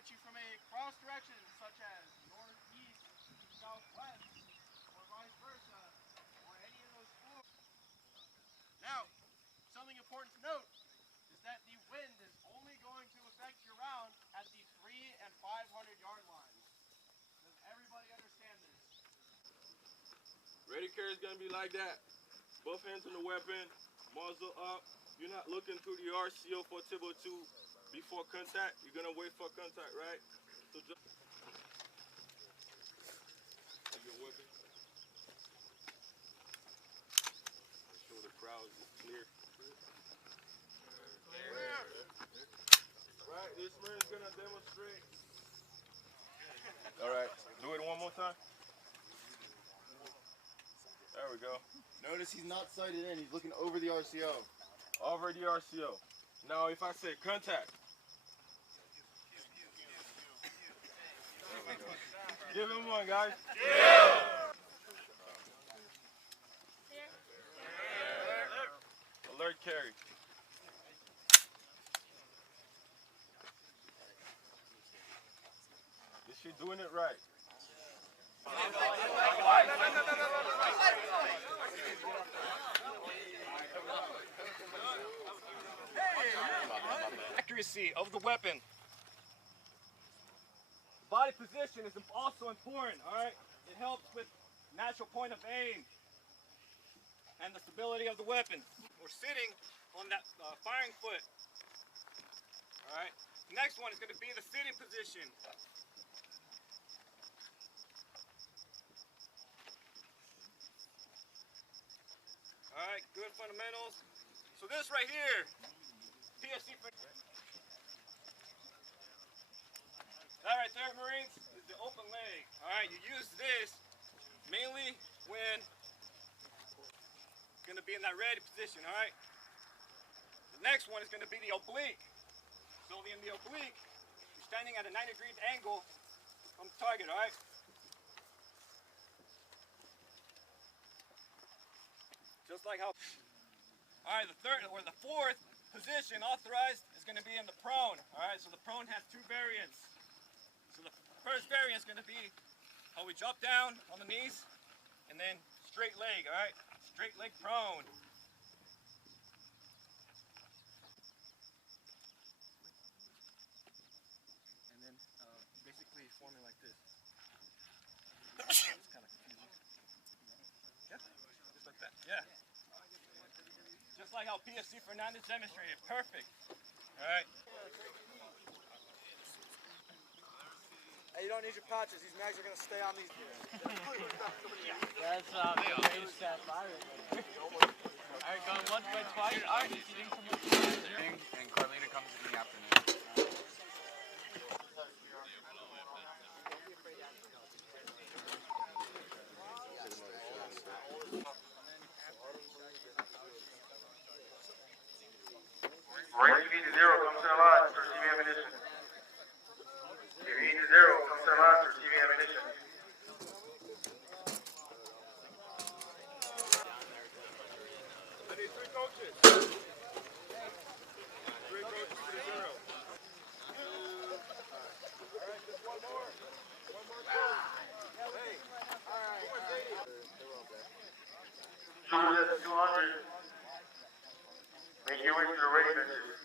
at you from a cross direction, such as northeast, southwest, or vice versa, or any of those four. Now, something important to note is that the wind is only going to affect your round at the 300 and 500-yard lines. Does everybody understand this? Ready carry is going to be like that. Both hands on the weapon, muzzle up. You're not looking through the RCO for table 2 before contact. You're going to wait for contact, right? So just your weapon. Make sure the crowd is clear. Right, this man's going to demonstrate. All right, do it one more time. There we go. Notice he's not sighted in, he's looking over the RCO. Over the RCO. Now if I say contact. Give him one, guys. Yeah. Alert carry. Is she doing it right? Accuracy of the weapon. Body position is also important, alright? It helps with natural point of aim and the stability of the weapon. We're sitting on that firing foot. Alright? The next one is going to be the sitting position. Alright, good fundamentals. So this right here, PFC for that right there, Marines, is the open leg. Alright, you use this mainly when you're going to be in that ready position, alright? The next one is going to be the oblique. So in the oblique, you're standing at a 90-degree angle from the target, alright? Just like how... Alright, the third or the fourth position authorized is going to be in the prone. Alright, so the prone has two variants. So the first variant is going to be how we drop down on the knees and then straight leg, alright? Straight leg prone. And then basically forming like this. It's kind of confusing. Yeah, just like that. Yeah. Just like how PFC Fernandez demonstrated. Perfect. Alright. Hey, you don't need your patches. These mags are going to stay on these. That's great step. Alright, going once by twice. And Carlita comes in the afternoon. Range speed to 0, come to the line for receiving ammunition. If you need to 0, come to the line for receiving ammunition. I need 3 coaches. 3 coaches for the 0. Alright, just one more. One more coach. Hey, alright. Shooters at 200. Make your way to the ready benches.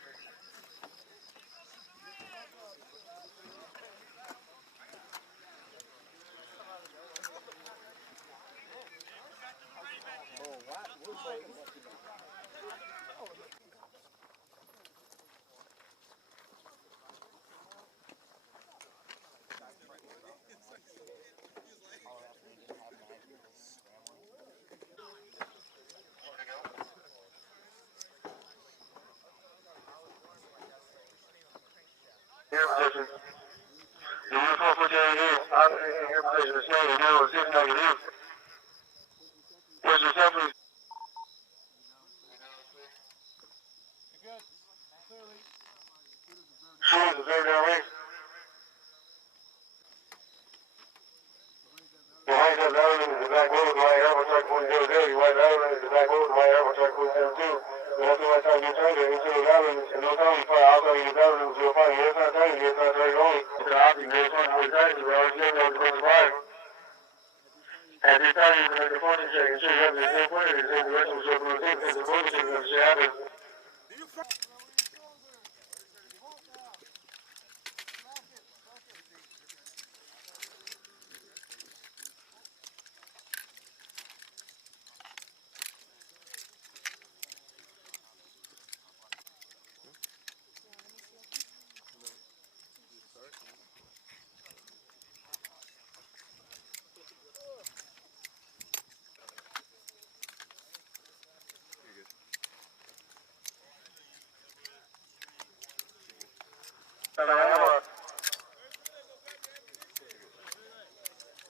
Here position. The uniform for JAD, operating in here position, staying down, 6 negative. Where's your step, please? Good. Clearly. Shooters, observe downrange. The right side Battalion is the back road, the right airport track 4000. The right Battalion is the back road, the right airport track 4072. That's the right time you turn it into the Battalion, and no time you fire outside of your Battalion, you'll find the inside turn, the inside turn only. you may find out exactly where I was getting on the fire. At this time, you can make a phone check and check up the same point in the same direction which open the tape and the phone check and shit happens.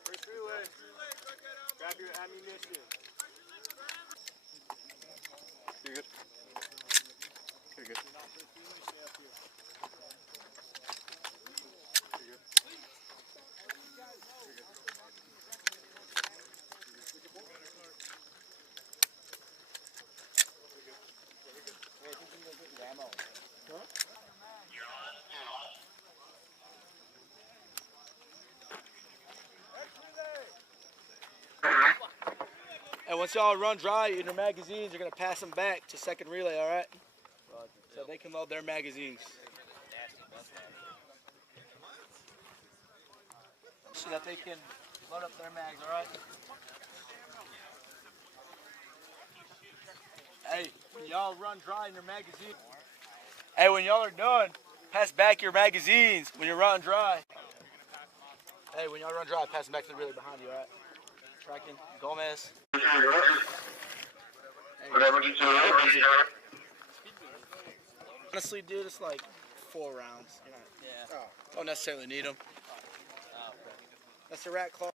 First relay. Grab your ammunition. You're good. You're good. And once y'all run dry in your magazines, you're going to pass them back to second relay, all right? So they can load their magazines. So that they can load up their mags, all right? Hey, when y'all run dry in your magazine. Hey, when y'all are done, pass back your magazines when you're running dry. Hey, when y'all run dry, pass them back to the relay behind you, all right? Tracking, Gomez. Honestly, dude, it's like 4 rounds. Yeah. Don't necessarily need them. That's the rat claw.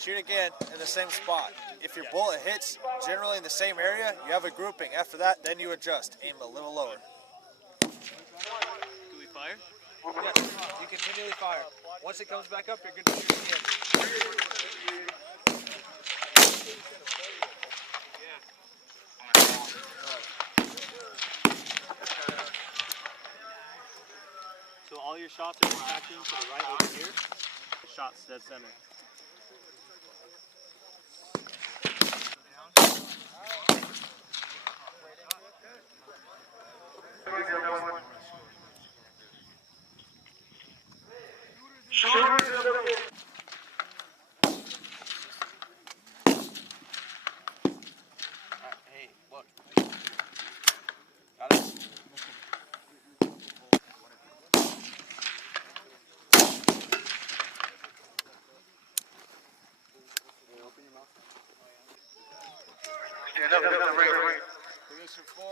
Shoot again in the same spot. If your bullet hits generally in the same area, you have a grouping. After that, then you adjust. Aim a little lower. Do we fire? Yes, you continually fire. Once it comes back up, you're good to shoot again. So all your shots are tracking to the right over here. Shots dead center. Hey, look. Got it? Position 4.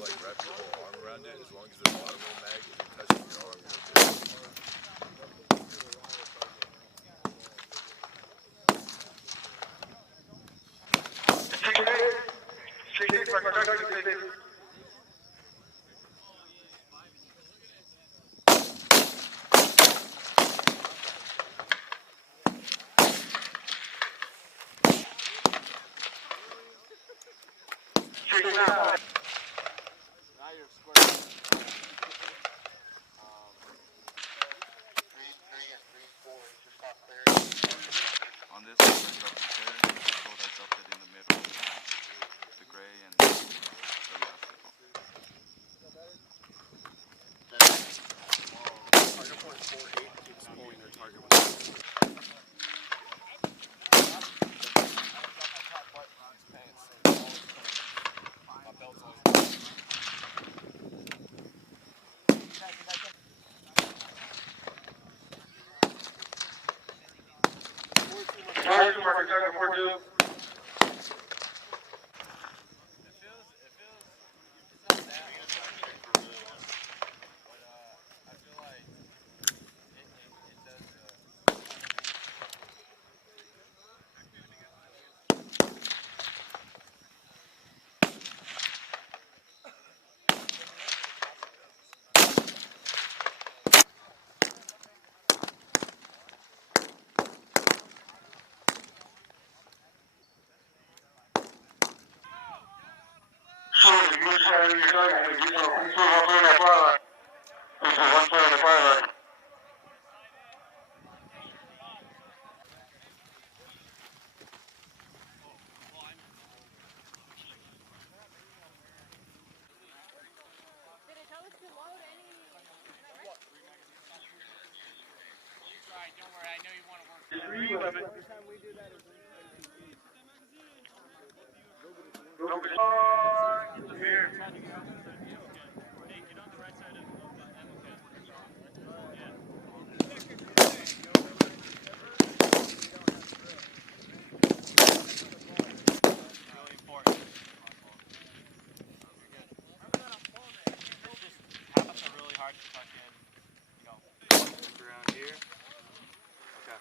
Like wrap your whole arm around it, as long as the bottom of the mag isn't touching your arm, you're okay. Now you're square. On this, I dropped the clear, so I dropped it in the middle, the gray and the last. use the side of your target, you do so. Please one clear that fire line. Please one clear on the fire line. Don't worry, I know you want to work. Three weapons. Nobody. Here. Really important. Habits are really hard to tuck in. You know, around here. Okay.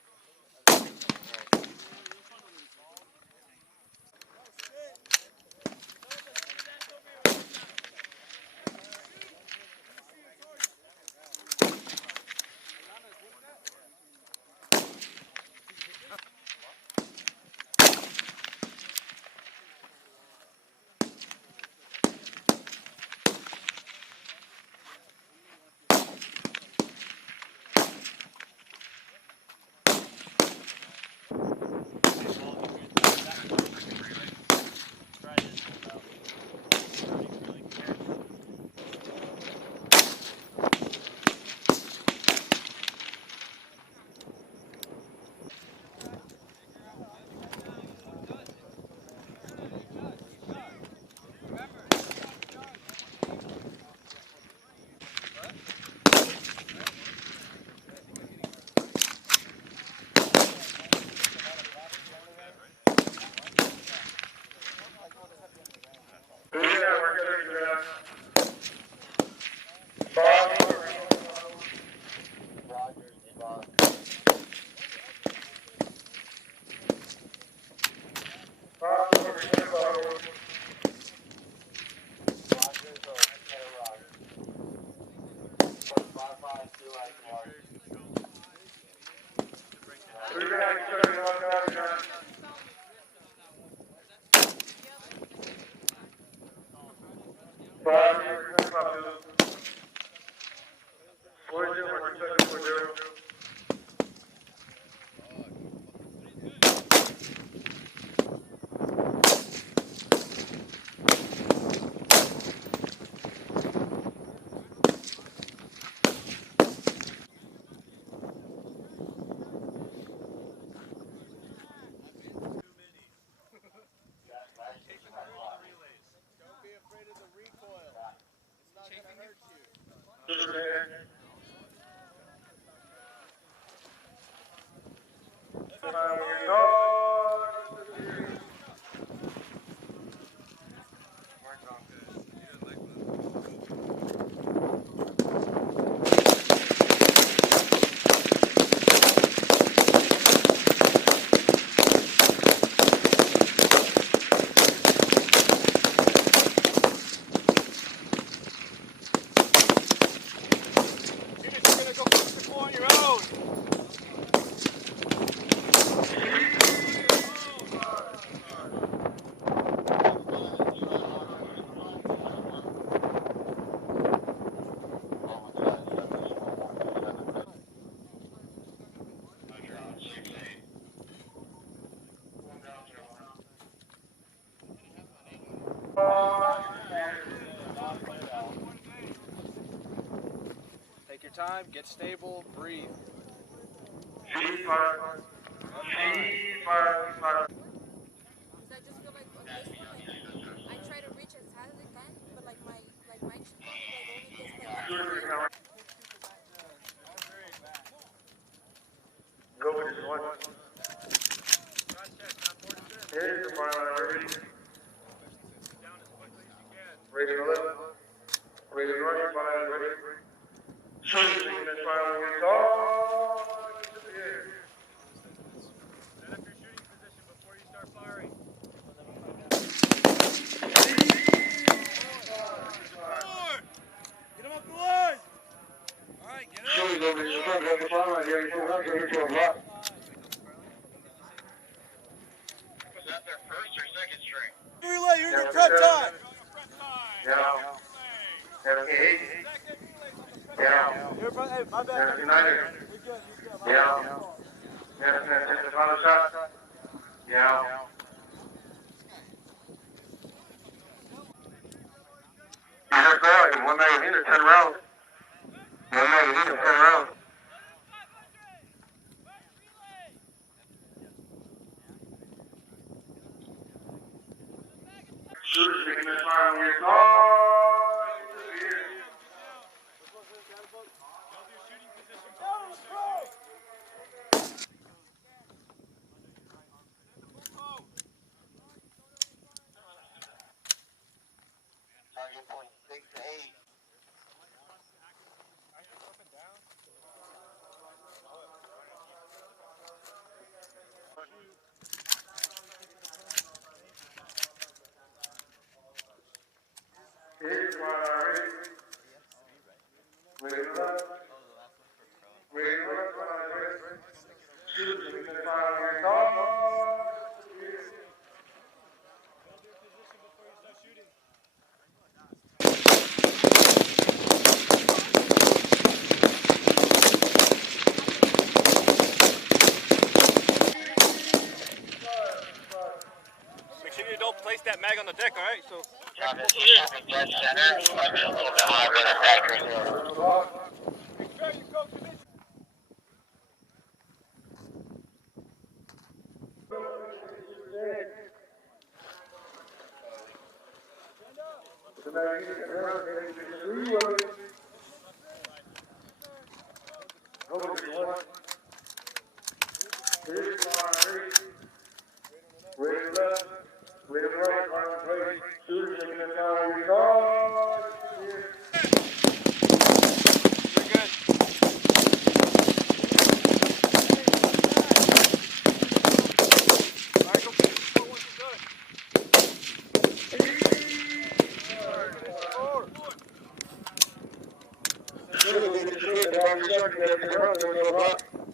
Take your time, get stable, breathe. Fire. Fire. Fire. So I just feel like on this one, like I try to reach as high as I can, but like my cheekbone like only gets like Go with this one. Here's the fire line ready. Ready to left. Ready to right. Fire line ready. Shooting this fire line gets all into the air. Set up your shooting position before you start firing. Get him up the line! Alright, get up! Shooting over the front of the fire line here. You can run into a block. Was that their first or second string? Relay, you're in your prep time! Yeah. 78. Yeah. Hey, my bad. 1790. Yeah. That's the final shot. Yeah. That's right. One magazine or 10 rounds. One magazine or 10 rounds. Shooters taking this fire when you're gone. Target point 6 to 8. Here's my ready to run. Ready to run. Shooters taking this fire when you're gone. Make sure you don't place that mag on the deck, alright? So Dead center. Might be a little bit higher than that. You're good.